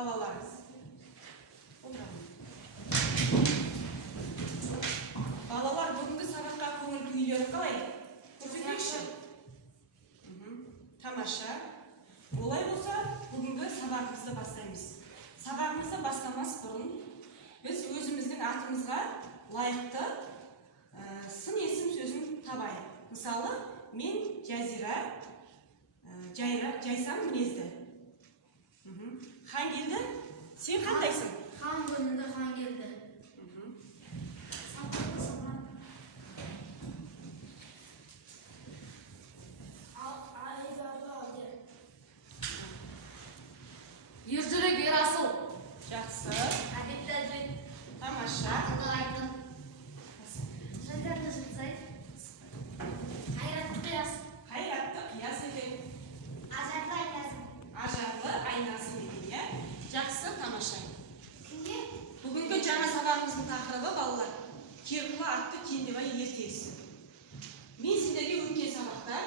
балалар. Балалар, бүгінгі сабаққа көңіл күйлері қалай? Көрсетейікші. Тамаша. Олай болса, бүгінгі сабағымызды бастаймыз. Сабағымызды бастамас бұрын біз өзіміздің атымызға лайықты сын есім сөзін табайық. Мысалы, мен Жазира, Жайсам мінезді. Хан келді? Сен қандайсың? Хан бөлінді, хан келді. Ержүрек, Ерасыл. Жақсы. Әдепті әділет. Тамаша. Ақылды айқын. Жайдарды жұмсай. Қайратты қияс. Қайратты қияс екен. Ажарлы айнасы. Ажарлы айнасы екен, иә? Жақсы, тамаша. Кімге? Бүгінгі жаңа сабағымыздың тақырыбы балалар. Керқұла атты Кендебай ертегісі. Мен сіздерге өткен сабақта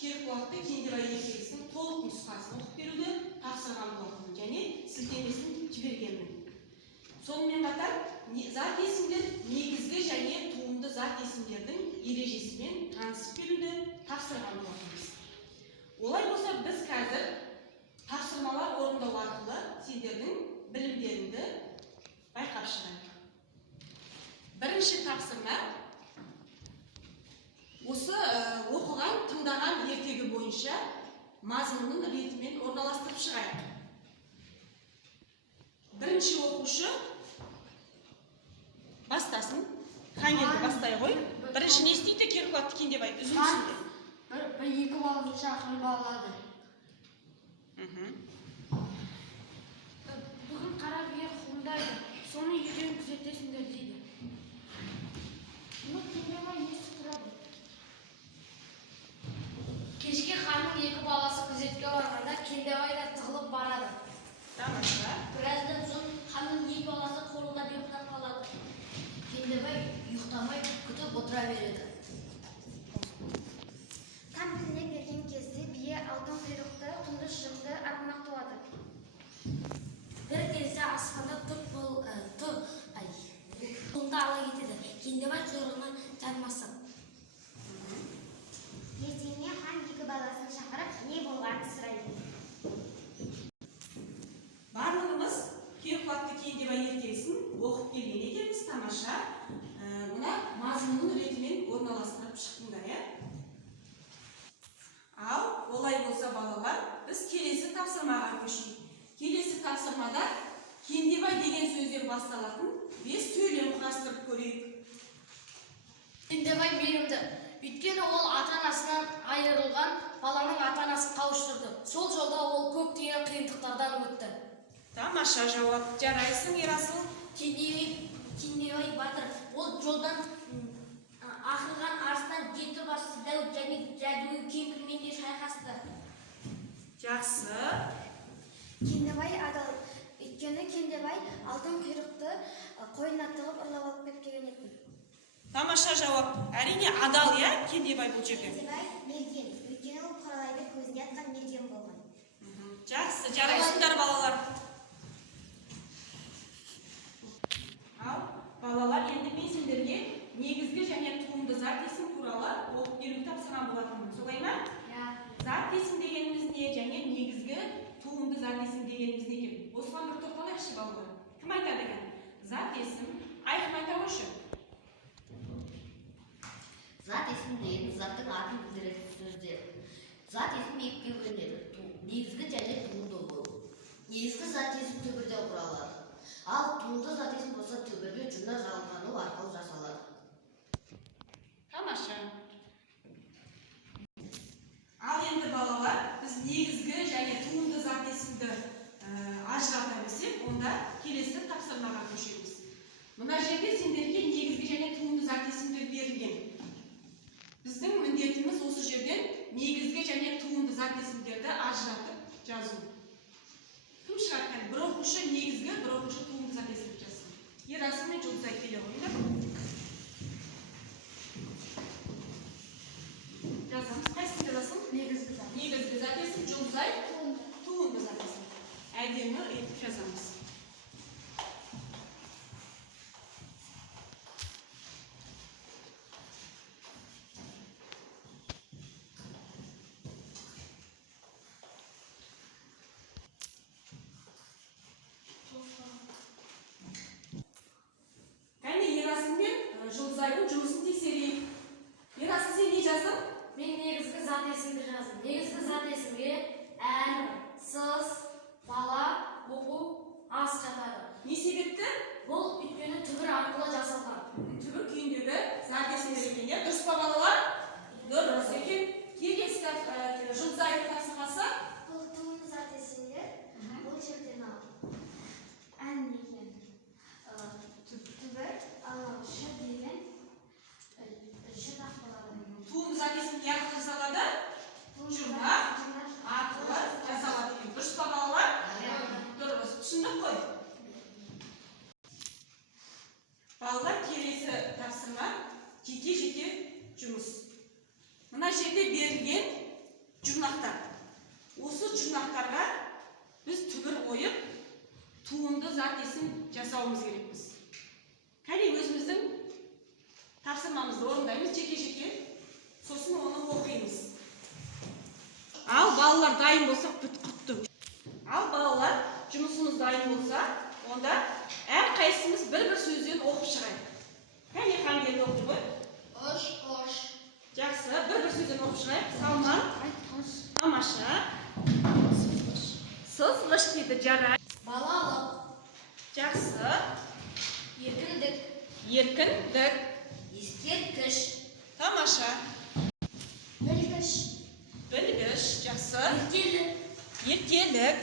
Керқұла атты Кендебай ертегісінің толық нұсқасын оқып беруді тапсырған болатынмын және сілтемесін жібергенмін. Сонымен қатар зат есімдер негізгі және туынды зат есімдердің ережесімен танысып беруді тапсырған болатынбыз. Олай болса, біз қазір тапсырмалар орындау арқылы сендердің білімдеріңді байқап шығайық. Бірінші тапсырма осы оқыған, тыңдаған ертегі бойынша мазмұнның ретімен орналастырып шығайық. Бірінші оқушы бастасын. Хан келді, бастай ғой. Бірінші не істейді Керқұла атты Кендебай үзіндісінде? Бір екі баланы шақырып алады. Бүгін қара бие құлындайды, соны үйден күзетесіңдер дейді. Кендебай естіп тұрады. Кешке ханның екі баласы күзетке барғанда Кендебай да тығылып барады. Тамаша. Біраздан соң ханның екі баласы қолына ұйықтап қалады. Кендебай ұйықтамай күтіп отыра береді. Таң түнек берген кезде бие алтын құйрықты құндыз жынды арғымақ туады. Бір кезде аспанда тұлымды ала кетеді. Кендебай құйрығынан жармасып. Ертеңіне хан екі баласын шақырып, не болғанын сұрайды. Барлығымыз Керқұла атты Кендебай ертегісін оқып келген екенбіз. Тамаша. Мына мазмұнның ретімен орналастырып шықтыңдар, иә? Ал, олай болса балалар, біз келесі тапсырмаға көшейік. Келесі тапсырмада Кендебай деген сөзден басталатын 5 сөйлем құрастырып көрейік. Кендебай мейірімді. Өйткені ол ата-анасынан айырылған баланың ата-анасын қауыштырды. Сол жолда ол көптеген қиындықтардан өтті. Тамаша жауап. Жарайсың, Ерасыл. Кендебай батыр. Ол жолдан ақырған арыстан жеті басты дәу және жәдігөй кемпірмен де шайқасты. Жақсы. Кендебай адал. Өйткені Кендебай алтын құйрықты қойнына тығып ұрлап алып кеткен еді. Тамаша жауап. Әрине адал, иә, Кендебай бұл жерде. Кендебай мерген. Өйткені ол Құралайды көзіне атқан мерген болған. Жақсы, жарайсыңдар балалар. Ал, балалар, енді мен сендерге негізгі және туынды зат есім туралы оқып беруді тапсырған болатынмын. Солай ма? Зат есім дегеніміз не және негізгі туынды зат есім дегеніміз не екен? Осыған бір тоқталайықшы балалар. Кім айтады екен? Зат есім. Айқын айта қойшы. Зат есім деген заттың атын білдіретін сөздер. Зат есім екіге бөлінеді. Негізгі және туынды болу. Негізгі зат есім түбірде құралады. Ал туынды зат есім болса түбірге жұрнақ жалғану арқылы жасалады. Тамаша. Ал енді балалар, біз негізгі және туынды зат есімді ажырата білсек, онда келесі тапсырмаға көшеміз. Мына жерде сендерге негізгі және туынды зат есімдер берілген. Біздің міндетіміз осы жерден негізгі және туынды зат есімдерді ажыратып жазу. Кім шығарқан? Бір оқушы негізгі, бір оқушы туынды зат есімді жазсын. Ерасыл мен Жұлдызай келе қойыңдар. Жазамыз. Қайсысын жазасың? Негізгі зат. Негізгі зат есім, Жұлдызай туынды зат есім. Әдемі кесіп жазамыз. Кәне Ерасыл мен Жұлдызайдың жұмысын тексерейік. Ерасыл, сен не жаздың? Мен негізгі зат есімді жаздым. Негізгі зат есімге ән, сыз, бала, оқу, ас жатады. Не себепті? Бұл өйткені түбір арқылы жасалған. Түбір күйіндегі зат есімдер екен, иә? Дұрыс па балалар? Дұрыс екен. Келген Жұлдызайдың тапсырмасы? Бұл туынды зат есімдер, бұл жерден ал. Ән деген түбір, ал шы деген жұрнақ болады. Туынды зат есімі не арқылы жасалады? Жұрнақ арқылы жасалады екен. Дұрыс па балалар? Дұрыс. Түсіндік қой. Балалар, келесі тапсырма жеке-жеке жұмыс. Мына жерде берілген жұрнақтар. Осы жұрнақтарға біз түбір ойып, туынды зат есім жасауымыз керекпіз. Кәне өзіміздің тапсырмамызды орындаймыз жеке-жеке, сосын оны оқимыз. Ал балалар дайын болсақ құтты. Ал балалар жұмысымыз дайын болса, онда әр қайсымыз бір-бір сөзден оқып шығайық. Кәне Хамгелді оқи ғой. Ош. Жақсы, бір-бір сөзден оқып шығайық. Салман. Тамаша. Сызғыш дейді, жарай. Балалық, Жақсы. еркіндік, Еркіндік. ескерткіш, Тамаша. Білгіш. Білгіш. Жақсы. ертелік, Ертелік.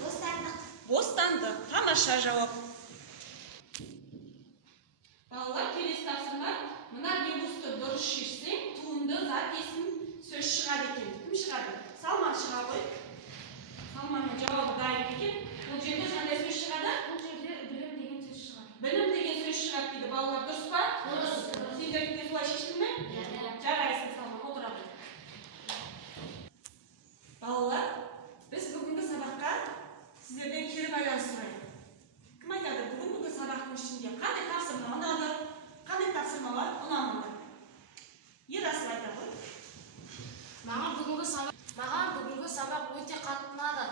Бостандық. Бостандық. Тамаша жауап. Балалар, келесі тапсырма. Мына ребусты дұрыс шешсең, туынды зат есім сөз шығады екен. Кім шығады? Салман шыға ғой. Салманның жауабы дайын екен. Бұл жерде қандай сөз шығады? бұл жерде білім деген сөз шығады. Білім деген сөз шығады дейді. Балалар, дұрыс па? Дұрыс. Сендердің де солай шештің ме? Жарайсың, Салман, отыра ғой. Балалар, біз бүгінгі сабаққа сіздерден кері байланыс сұрайық. Кім айтады? Бүгінгі сабақтың ішінде қандай тапсырма ұнады? Қандай тапсырмалар ұнамады? Ерасыл айтады ғой. Маған бүгінгі сабақ өте қатты ұнады.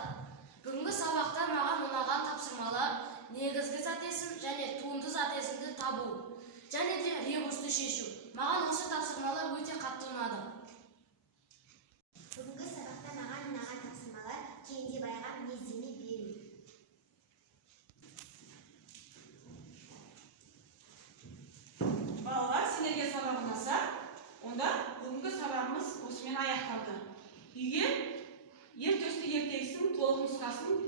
Бүгінгі сабақта маған ұнаған тапсырмалар негізгі зат есім және туынды зат есімді табу және де ребусты шешу. Маған осы тапсырмалар өте қатты ұнады. Бүгінгі сабақта маған ұнаған тапсырмалар Кендебайға мінездеме беру. Балалар, сендерге сабақ ұнаса, онда бүгінгі сабағымыз осымен аяқталды. Үйге ертөсті ертегісінің толық нұсқасын